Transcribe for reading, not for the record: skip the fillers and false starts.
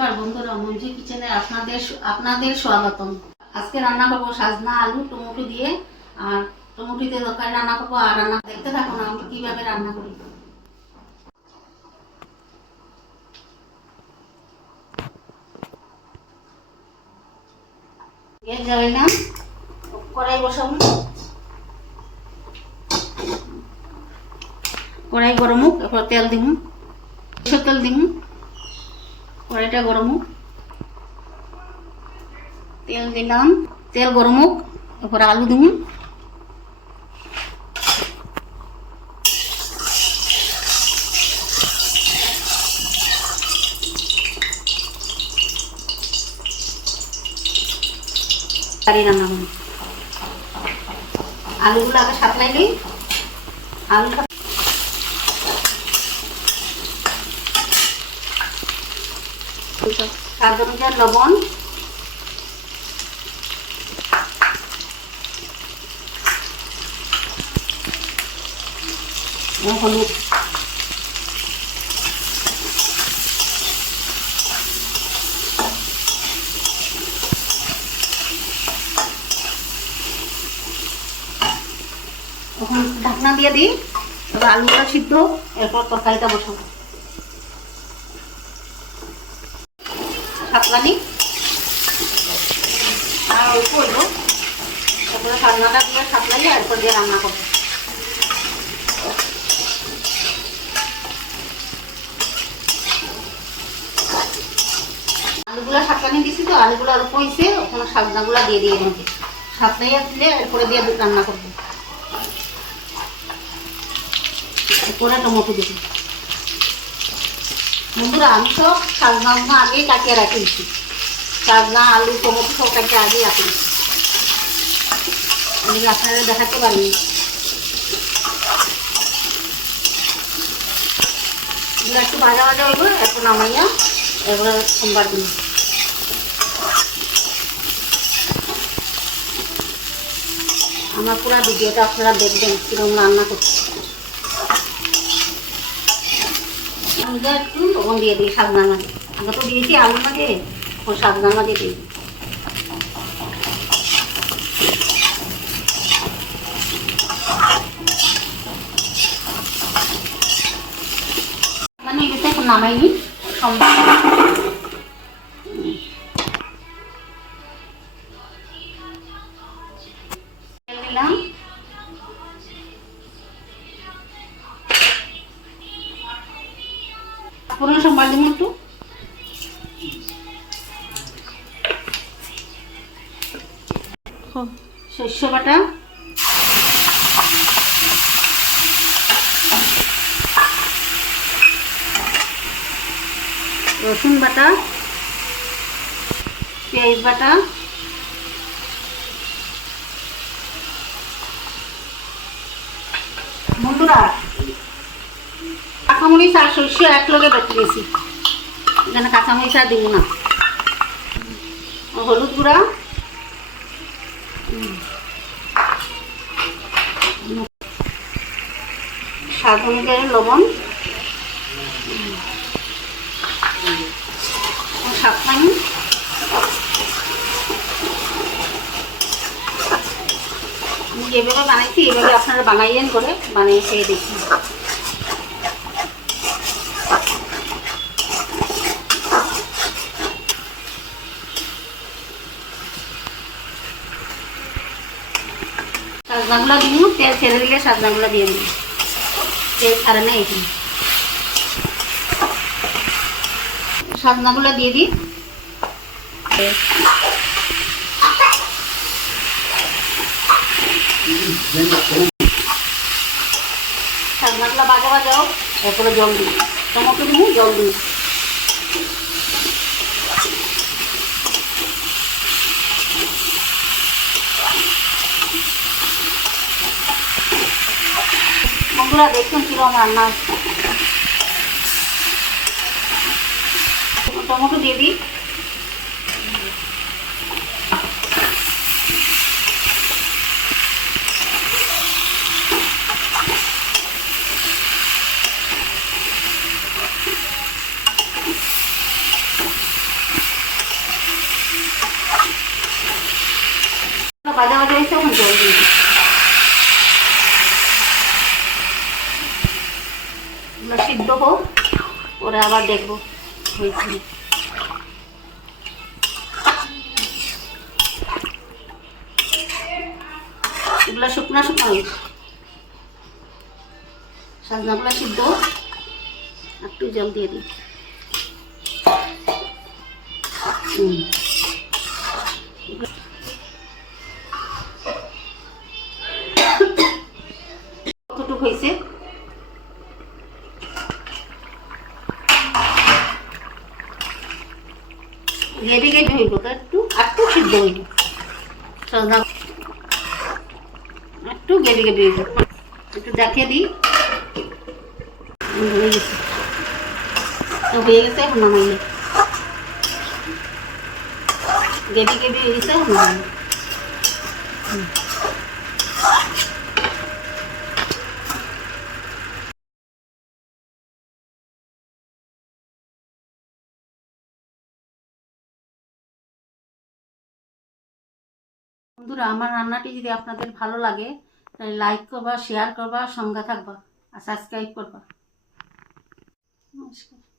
নমস্কার বন্ধুরা, মঞ্জু কিচেনে আপনাদের স্বাগতম। আজকে রান্না করবো সাজনা আলু টমেটো দিয়ে, আর টমেটো দিয়ে তরকারি রান্না করবো। আর রান্না দেখতে থাকুন আমি কিভাবে রান্না করি। গ্যাস জ্বালাইলাম, কড়াই বসাবো। কড়াই গরম হোক, এরপর তেল দিব, সরষের তেল দিব। কড়াইটা গরম হোক, তেল দিলাম, তেল গরম হোক, এরপর আলু দিব। রান্না করি, আলুগুলো আগে সাতলাই দিই। আলুটা স্বাদ অনুযায়ী লবণ, হলুদ, এখন ঢাকনা দিয়ে দিই। এবার আলুটা সিদ্ধ, এরপর তরকারিটা বসাবো। সাতলানি আর অল্প হইব, তারপরে সাজনাটা দিয়ে সাতলাই, এরপর দিয়ে রান্না করবো। আলুগুলো সাতলানি দিছি তো, আলুগুলো অল্প হয়েছে, ওখানে সাজনাগুলো দিয়ে দিয়ে মধ্যে সাতলাই দিলে এরপরে দিয়ে রান্না করবো। এরপরে টমেটো দিবি। বন্ধুরা, আমি সব সাজনা আগেই কাটিয়ে রাখিয়েছি। সাজনা আলু টমেটো সব কাটিয়ে আগেই রাখিয়েছি, আমি আপনারা দেখাতে পারিনি। এগুলো একটু ভাজা ভাজা হইব, একটু নামাইয়া এগুলো সোমবার দিন। আমার পুরো ভিডিওটা আপনারা দেখবেন কিরকম রান্না করছি। একটু লবণ দিয়ে দিই সাজনার মাঝে, আগে তো দিয়েছি আলুর মাঝে, ওর সাজনার মাঝে দিয়ে দিই। মানে এটা এখন নামাইনি, সম্ভব দিলাম। পুরো সোমবার দিন একটু সর্ষে বাটা, রসুন বাটা, পেঁয়াজ বাটা, বন্ধুরা কাঁচামরিচ আর সর্ষে একলগে বেটে দিয়েছি, এখানে কাঁচামরিচ আর দিব না। হলুদ গুঁড়া, স্বাদ অনুযায়ী লবণ, সাতখানি আমি যেভাবে বানাইছি এইভাবে আপনারা বানাইয়েন করে বানিয়ে খেয়ে দেখি। সাজনাগুলো দিন, তেল ছেড়ে দিলে সাজনাগুলো দিয়ে দিন, তেল ছাড়ে না এখানে। সাজনাগুলো দিয়ে দিই, সাজনাগুলো বাজা বাজাও, এরপরে জল দিই, টমেটো দিব, জল দিই। বন্ধুরা দেখুন কিরকম রান্না হচ্ছে। টমেটো দিয়ে দিই, ভাজা ভাজা হয়েছে, এখন জল দিয়ে দিই। এগুলো সিদ্ধ হোক, ওরা আবার দেখবো হয়েছে কি। এগুলো শুকনা শুকনো হয়েছে, সাজনাগুলো সিদ্ধ হোক, একটু জল দিয়ে দিই। কতটুকু হয়েছে, গেটে গেটে হইব, তো একটু একটু সিদ্ধ হইব, সজনা একটু গেটে গেটে হইব। একটু দেখে দিই, হয়ে গেছে, হয়ে গেছে, এখন নামাইলে গেটে গেটে হয়ে গেছে, এখন নামাইলে। বন্ধুরা, আমার রান্নাটি যদি আপনাদের ভালো লাগে তাহলে লাইক করবা, শেয়ার করবা, সঙ্গে থাকবা আর সাবস্ক্রাইব করবা। নমস্কার।